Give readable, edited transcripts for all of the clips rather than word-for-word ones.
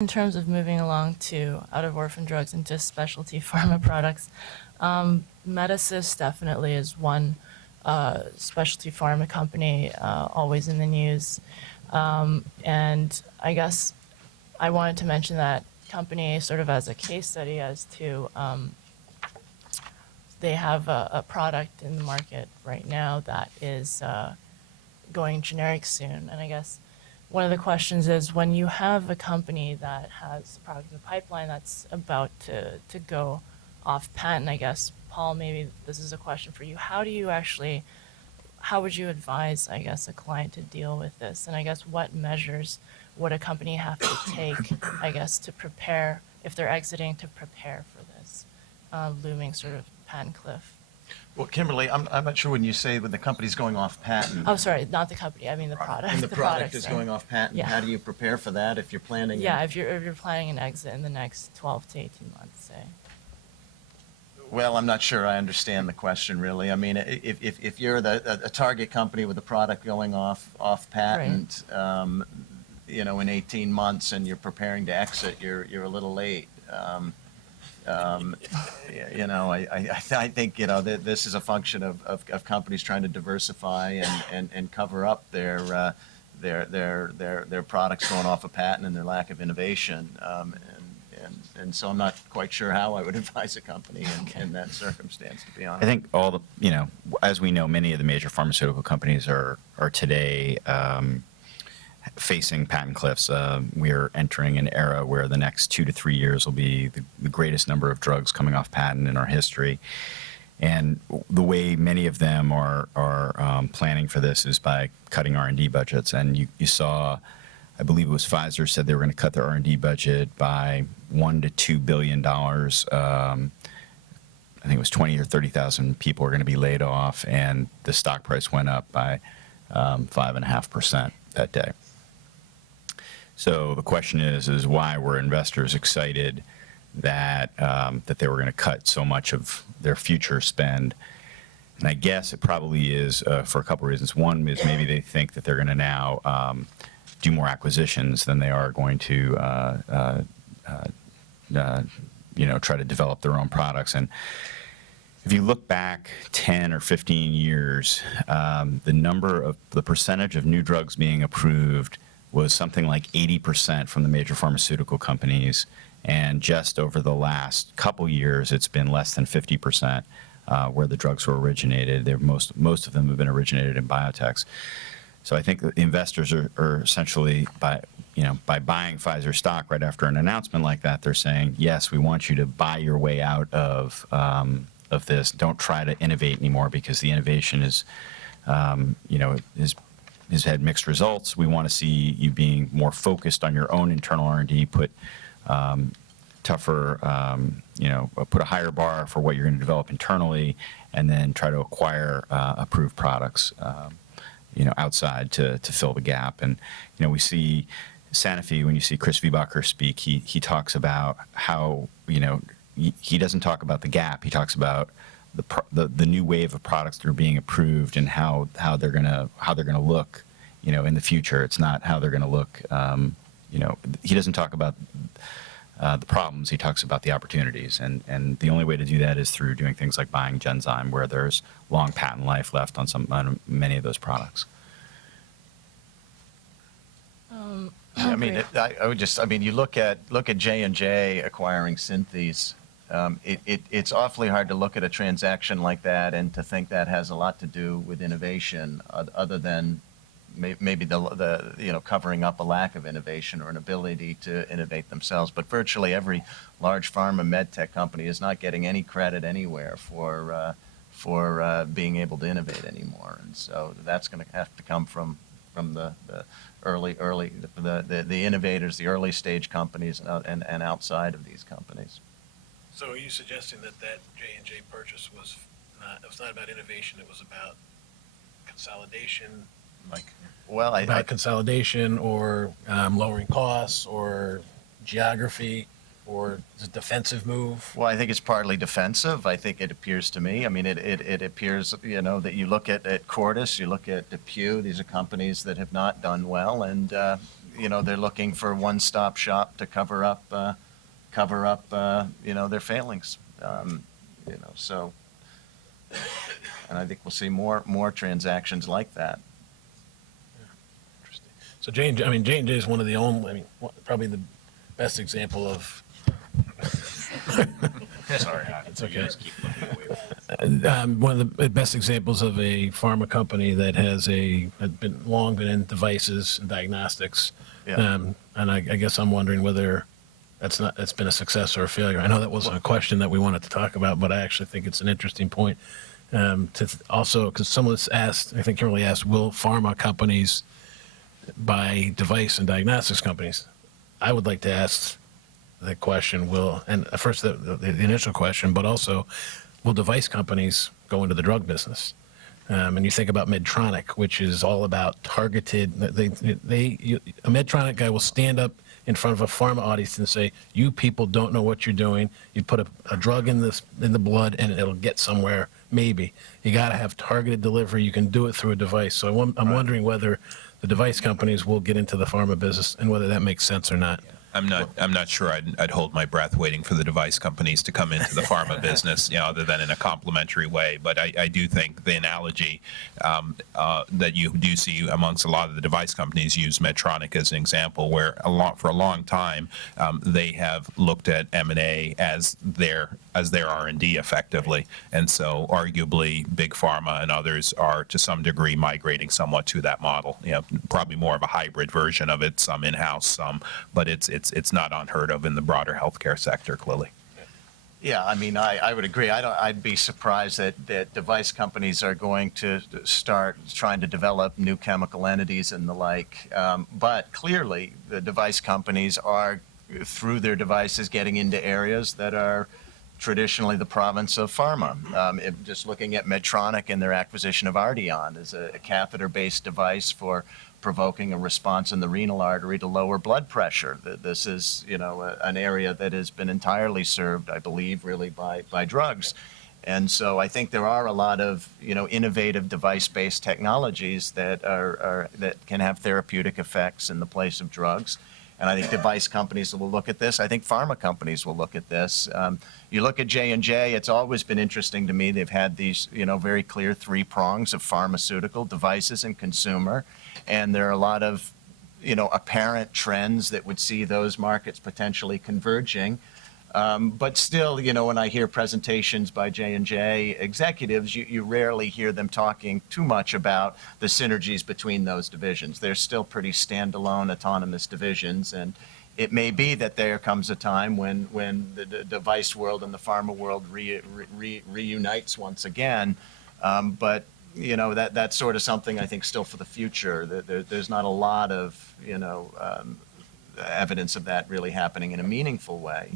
In terms of moving along to out of orphan drugs and just specialty pharma products, Medicis definitely is one specialty pharma company always in the news. And I guess I wanted to mention that company sort of as a case study as to they have a product in the market right now that is going generic soon. And I guess one of the questions is when you have a company that has a product in the pipeline that's about to go off patent, I guess, Paul, maybe this is a question for you. How would you advise, I guess, a client to deal with this? And I guess what measures would a company have to take, I guess, to prepare, if they're exiting, to prepare for this looming sort of patent cliff? Well, Kimberly, I'm not sure when you say when the company's going off patent. Oh, sorry, not the company. I mean the product. And the product is going off patent. Yeah. How do you prepare for that if you're planning? Yeah, if you're planning an exit in the next 12 to 18 months, say. Well, I'm not sure I understand the question really. I mean, if you're a target company with a product going off patent, right. In 18 months and you're preparing to exit, you're a little late. I think this is a function of companies trying to diversify and cover up their products going off a patent and their lack of innovation. And so I'm not quite sure how I would advise a company in that circumstance, to be honest. I think as we know, many of the major pharmaceutical companies are today facing patent cliffs. We are entering an era where the next 2 to 3 years will be the greatest number of drugs coming off patent in our history. And the way many of them are planning for this is by cutting R&D budgets. And you saw, I believe it was Pfizer said they were going to cut their R&D budget by $1 to $2 billion. I think it was 20 or 30,000 people are going to be laid off, and the stock price went up by 5.5% that day. So the question is why were investors excited that that they were going to cut so much of their future spend? And I guess it probably is for a couple of reasons. One is maybe they think that they're going to now do more acquisitions than they are going to try to develop their own products. And if you look back 10 or 15 years, the percentage of new drugs being approved was something like 80% from the major pharmaceutical companies. And just over the last couple years, it's been less than 50% where the drugs were originated. Most of them have been originated in biotechs. So I think the investors are essentially, by buying Pfizer stock right after an announcement like that, they're saying, yes, we want you to buy your way out of this. Don't try to innovate anymore because the innovation has had mixed results. We want to see you being more focused on your own internal R&D, put put a higher bar for what you're going to develop internally, and then try to acquire approved products outside to fill the gap. And we see Sanofi, when you see Chris Viehbacher speak, he talks about how he doesn't talk about the gap. He talks about the new wave of products that are being approved and how they're gonna look in the future. It's not how they're gonna look. He doesn't talk about the problems. He talks about the opportunities, and the only way to do that is through doing things like buying Genzyme, where there's long patent life left on many of those products. I mean, you look at J&J acquiring Synthes. It's awfully hard to look at a transaction like that and to think that has a lot to do with innovation, other than maybe the covering up a lack of innovation or an ability to innovate themselves. But virtually every large pharma med tech company is not getting any credit anywhere for being able to innovate anymore, and so that's going to have to come from the innovators, the early stage companies, and outside of these companies. So are you suggesting that J&J purchase was not about innovation, it was about consolidation? About consolidation or lowering costs or geography or a defensive move? Well, I think it's partly defensive. I think it appears to me. I mean, it appears, that you look at Cordis, you look at DePuy, these are companies that have not done well, and, they're looking for one-stop shop to cover up, their failings. So, and I think we'll see more transactions like that. Interesting. So J&J is one of the only, probably the best example of. Sorry, It's okay. Just keep looking away from that. One of the best examples of a pharma company that has long been in devices and diagnostics. Yeah. And I guess I'm wondering whether it's been a success or a failure. I know that wasn't a question that we wanted to talk about, but I actually think it's an interesting point. Also, because someone's asked, I think Kimberly asked, will pharma companies buy device and diagnostics companies? I would like to ask the question, first the initial question, but also, will device companies go into the drug business? And you think about Medtronic, which is all about targeted. A Medtronic guy will stand up in front of a pharma audience and say, "You people don't know what you're doing. You put a drug in the blood, and it'll get somewhere. Maybe you got to have targeted delivery. You can do it through a device." So I'm wondering whether the device companies will get into the pharma business and whether that makes sense or not. I'm not sure I'd hold my breath waiting for the device companies to come into the pharma business, other than in a complementary way. But I do think the analogy that you do see amongst a lot of the device companies use Medtronic as an example, where for a long time they have looked at M&A as their R&D effectively, and so arguably Big Pharma and others are to some degree migrating somewhat to that model. Probably more of a hybrid version of it, some in-house, but it's not unheard of in the broader healthcare sector, clearly. Yeah, I would agree. I'd be surprised that device companies are going to start trying to develop new chemical entities and the like. But clearly, the device companies are, through their devices, getting into areas that are traditionally the province of pharma. Just looking at Medtronic and their acquisition of Ardion as a catheter-based device for provoking a response in the renal artery to lower blood pressure. This is, an area that has been entirely served, I believe, really by drugs. And so I think there are a lot of, innovative device-based technologies that that can have therapeutic effects in the place of drugs. And I think device companies will look at this. I think pharma companies will look at this. You look at J&J, it's always been interesting to me. They've had these, very clear three prongs of pharmaceutical, devices, and consumer. And there are a lot of, apparent trends that would see those markets potentially converging. But still, when I hear presentations by J&J executives, you rarely hear them talking too much about the synergies between those divisions. They're still pretty standalone, autonomous divisions. And it may be that there comes a time when the device world and the pharma world reunites once again. But that's sort of something I think still for the future. There's not a lot of, evidence of that really happening in a meaningful way.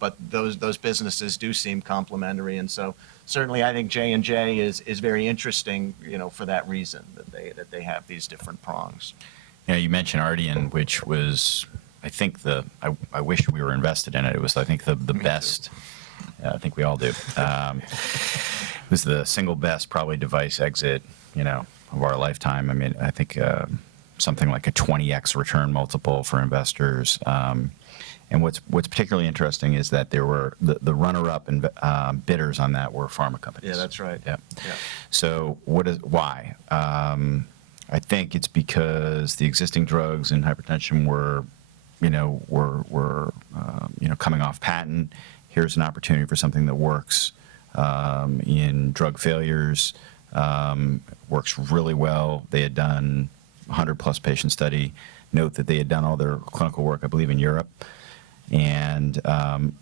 But those businesses do seem complementary, and so certainly I think J&J is very interesting, for that reason, that they have these different prongs. You mentioned Ardion, which was, I think I wish we were invested in it. It was, I think, the best. I think we all do. It was the single best probably device exit, of our lifetime. I think something like a 20x return multiple for investors. And what's particularly interesting is that there were the runner-up and bidders on that were pharma companies. Yeah, that's right. Yeah. Yeah. So why? I think it's because the existing drugs in hypertension were coming off patent. Here's an opportunity for something that works in drug failures, works really well. They had done 100-plus patient study. Note that they had done all their clinical work, I believe, in Europe. And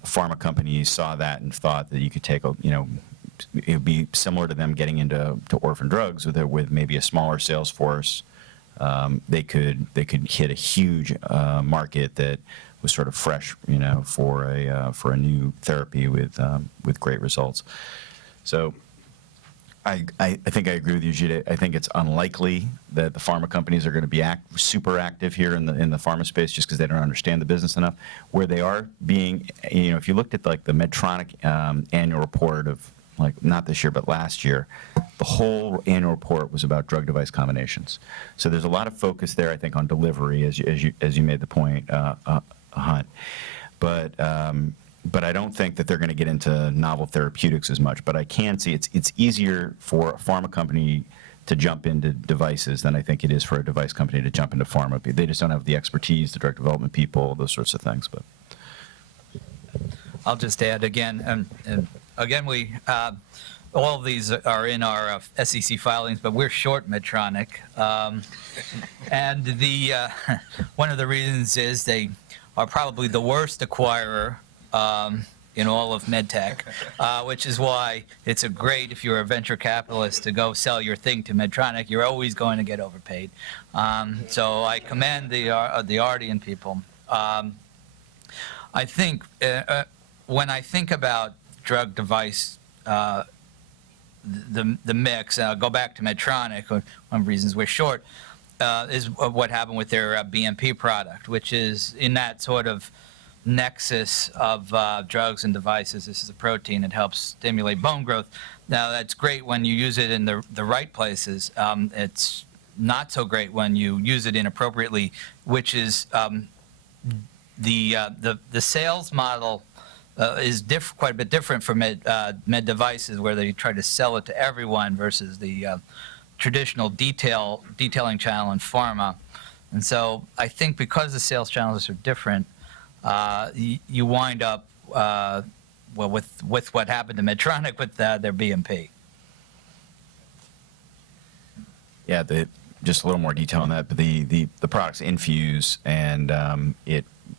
pharma companies saw that and thought that you could take, it would be similar to them getting into orphan drugs with maybe a smaller sales force. They could hit a huge market that was sort of fresh, for a new therapy with great results. So I think I agree with you, Jide. I think it's unlikely that the pharma companies are going to be super active here in the pharma space just because they don't understand the business enough. Where they are being, if you looked at like the Medtronic annual report of like not this year, but last year, the whole annual report was about drug device combinations. So there's a lot of focus there, I think, on delivery, as you made the point, Hunt. But I don't think that they're going to get into novel therapeutics as much. But I can see it's easier for a pharma company to jump into devices than I think it is for a device company to jump into pharma. They just don't have the expertise, the drug development people, those sorts of things. But I'll just add again, and again, we all of these are in our SEC filings, but we're short Medtronic, and the one of the reasons is they are probably the worst acquirer in all of medtech, which is why it's a great, if you're a venture capitalist, to go sell your thing to Medtronic. You're always going to get overpaid. So I commend the Ardian people. I think when I think about drug device, the mix, and I'll go back to Medtronic, one of the reasons we're short, is what happened with their BMP product, which is in that sort of nexus of drugs and devices. This is a protein that helps stimulate bone growth. Now, that's great when you use it in the right places. It's not so great when you use it inappropriately, which is the sales model is quite a bit different from med devices, where they try to sell it to everyone versus the traditional detailing channel in pharma. And so I think because the sales channels are different, you wind up with what happened to Medtronic with their BMP. yeah, just a little more detail on that. But the products infuse, and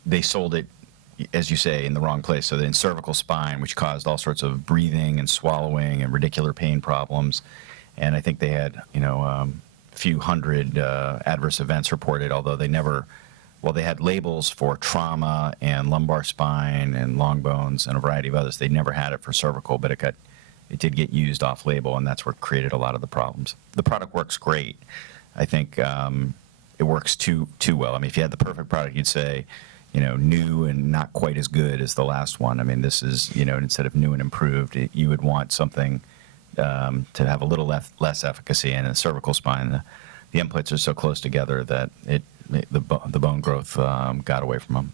they sold it, as you say, in the wrong place. So in cervical spine, which caused all sorts of breathing and swallowing and radicular pain problems. And I think they had, a few hundred adverse events reported, although they never, they had labels for trauma and lumbar spine and long bones and a variety of others. They never had it for cervical, but it did get used off label, and that's what created a lot of the problems. The product works great. I think it works too well. I mean, if you had the perfect product, you'd say, new and not quite as good as the last one. I mean, this is, instead of new and improved, you would want something to have a little less efficacy. And in the cervical spine, the inputs are so close together that the bone growth got away from them.